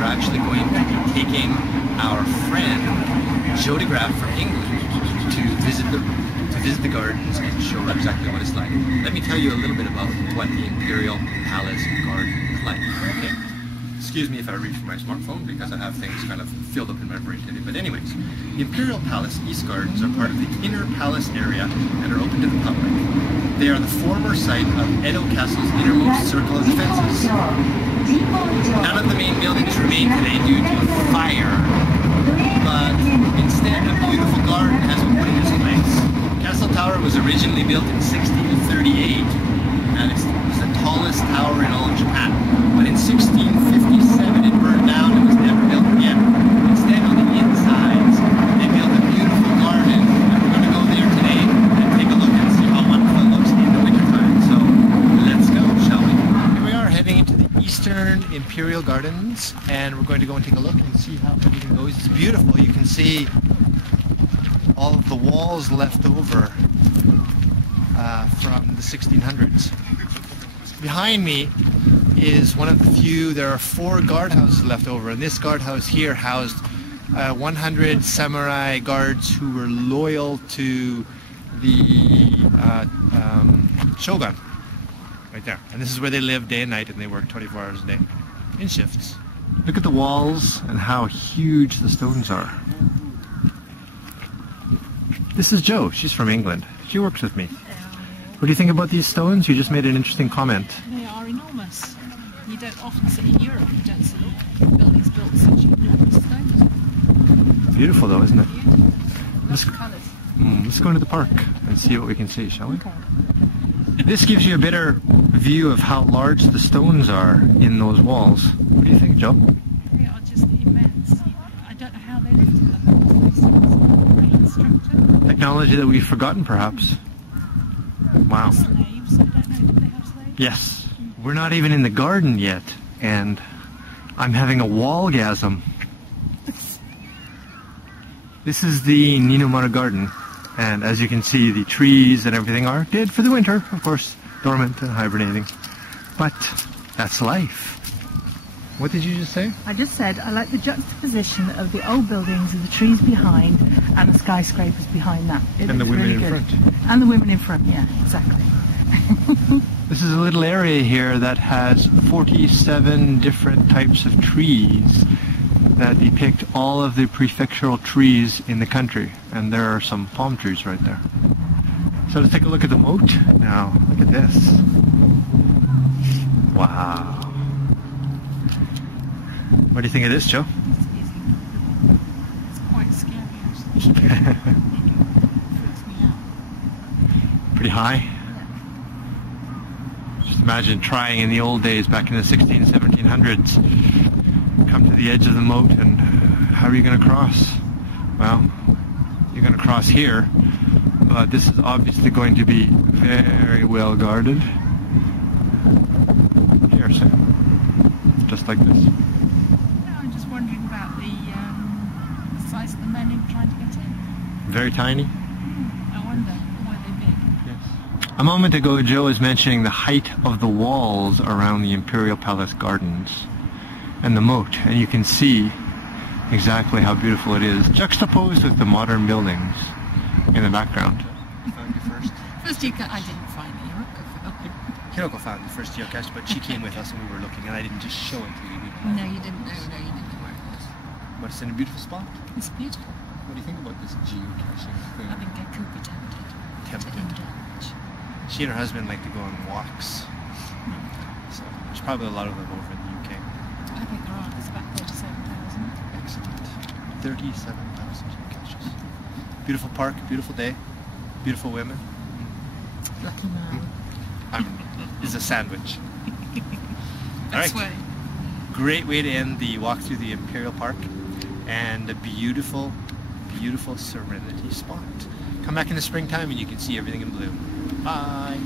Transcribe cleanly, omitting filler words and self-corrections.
we're actually going to be taking our friend Jody Graff from England to visit the gardens and show her exactly what it's like. Let me tell you a little bit about what the Imperial Palace Garden is like. Okay. Excuse me if I reach for my smartphone because I have things kind of filled up in my brain today. But anyways, the Imperial Palace East Gardens are part of the inner palace area and are open to the public. They are the former site of Edo Castle's innermost circle of defenses. None of the main buildings remain today due to a fire, but instead a beautiful garden has been put in its place. Castle Tower was originally built in 1638 and it was the tallest tower in all of Japan. But in 1657 it burned down and was never built again. Instead, on the insides, they built a beautiful garden, and we're going to go there today and take a look and see how wonderful it looks in the wintertime. So let's go, shall we? Here we are heading into the Eastern Imperial Gardens, and we're going to go and take a look and see how everything goes. It's beautiful. You can see all of the walls left over from the 1600s. Behind me is one of the few, there are 4 guardhouses left over, and this guardhouse here housed 100 samurai guards who were loyal to the shogun, right there. And this is where they lived day and night, and they worked 24 hours a day in shifts. Look at the walls and how huge the stones are. This is Jo, she's from England. She works with me. What do you think about these stones? You just made an interesting comment. They are enormous. You don't often see in Europe, you don't see buildings built such enormous stones. Beautiful though, isn't it? Let's go into the park and see what we can see, shall we? Okay. This gives you a better view of how large the stones are in those walls. What do you think, Jo? They are just immense. I don't know how they lifted them. These stones are great structure. Technology that we've forgotten, perhaps. Wow. Slaves, I don't know, did they have slaves? Yes. We're not even in the garden yet, and I'm having a wallgasm. This is the Ninomara Garden, and as you can see, the trees and everything are dead for the winter, of course, dormant and hibernating. But that's life. What did you just say? I just said I like the juxtaposition of the old buildings and the trees behind and the skyscrapers behind that. And the women in front. And the women in front, yeah, exactly. This is a little area here that has 47 different types of trees that depict all of the prefectural trees in the country. And there are some palm trees right there. So let's take a look at the moat. Now, look at this. Wow. What do you think of this, Jo? It's quite scary, actually. It freaks me out. Pretty high? Yeah. Just imagine trying in the old days, back in the 1700s, come to the edge of the moat, and how are you going to cross? Well, you're going to cross here, but this is obviously going to be very well guarded. Here, so, just like this. I'm just wondering about the size of the men who are trying to get in. Very tiny. I wonder, were they big? Yes. A moment ago, Jo was mentioning the height of the walls around the Imperial Palace Gardens and the moat, and you can see exactly how beautiful it is, juxtaposed with the modern buildings in the background. Found you first? First I didn't find the Hiroko found the first geocache, but she came with us and we were looking, and I didn't just show it to you. No, you didn't. No, you didn't know where it was. But it's in a beautiful spot. It's beautiful. What do you think about this geocaching thing? I think I could be tempted. Tempted. To indulge. She and her husband like to go on walks. So there's probably a lot of them over in the UK. I think there are. There's about 37,000. Excellent. 37,000 geocaches. Beautiful park, beautiful day, beautiful women. Lucky man. Is a sandwich. That's All right. Great way to end the walk through the Imperial Park and a beautiful, beautiful Serenity spot. Come back in the springtime and you can see everything in bloom. Bye.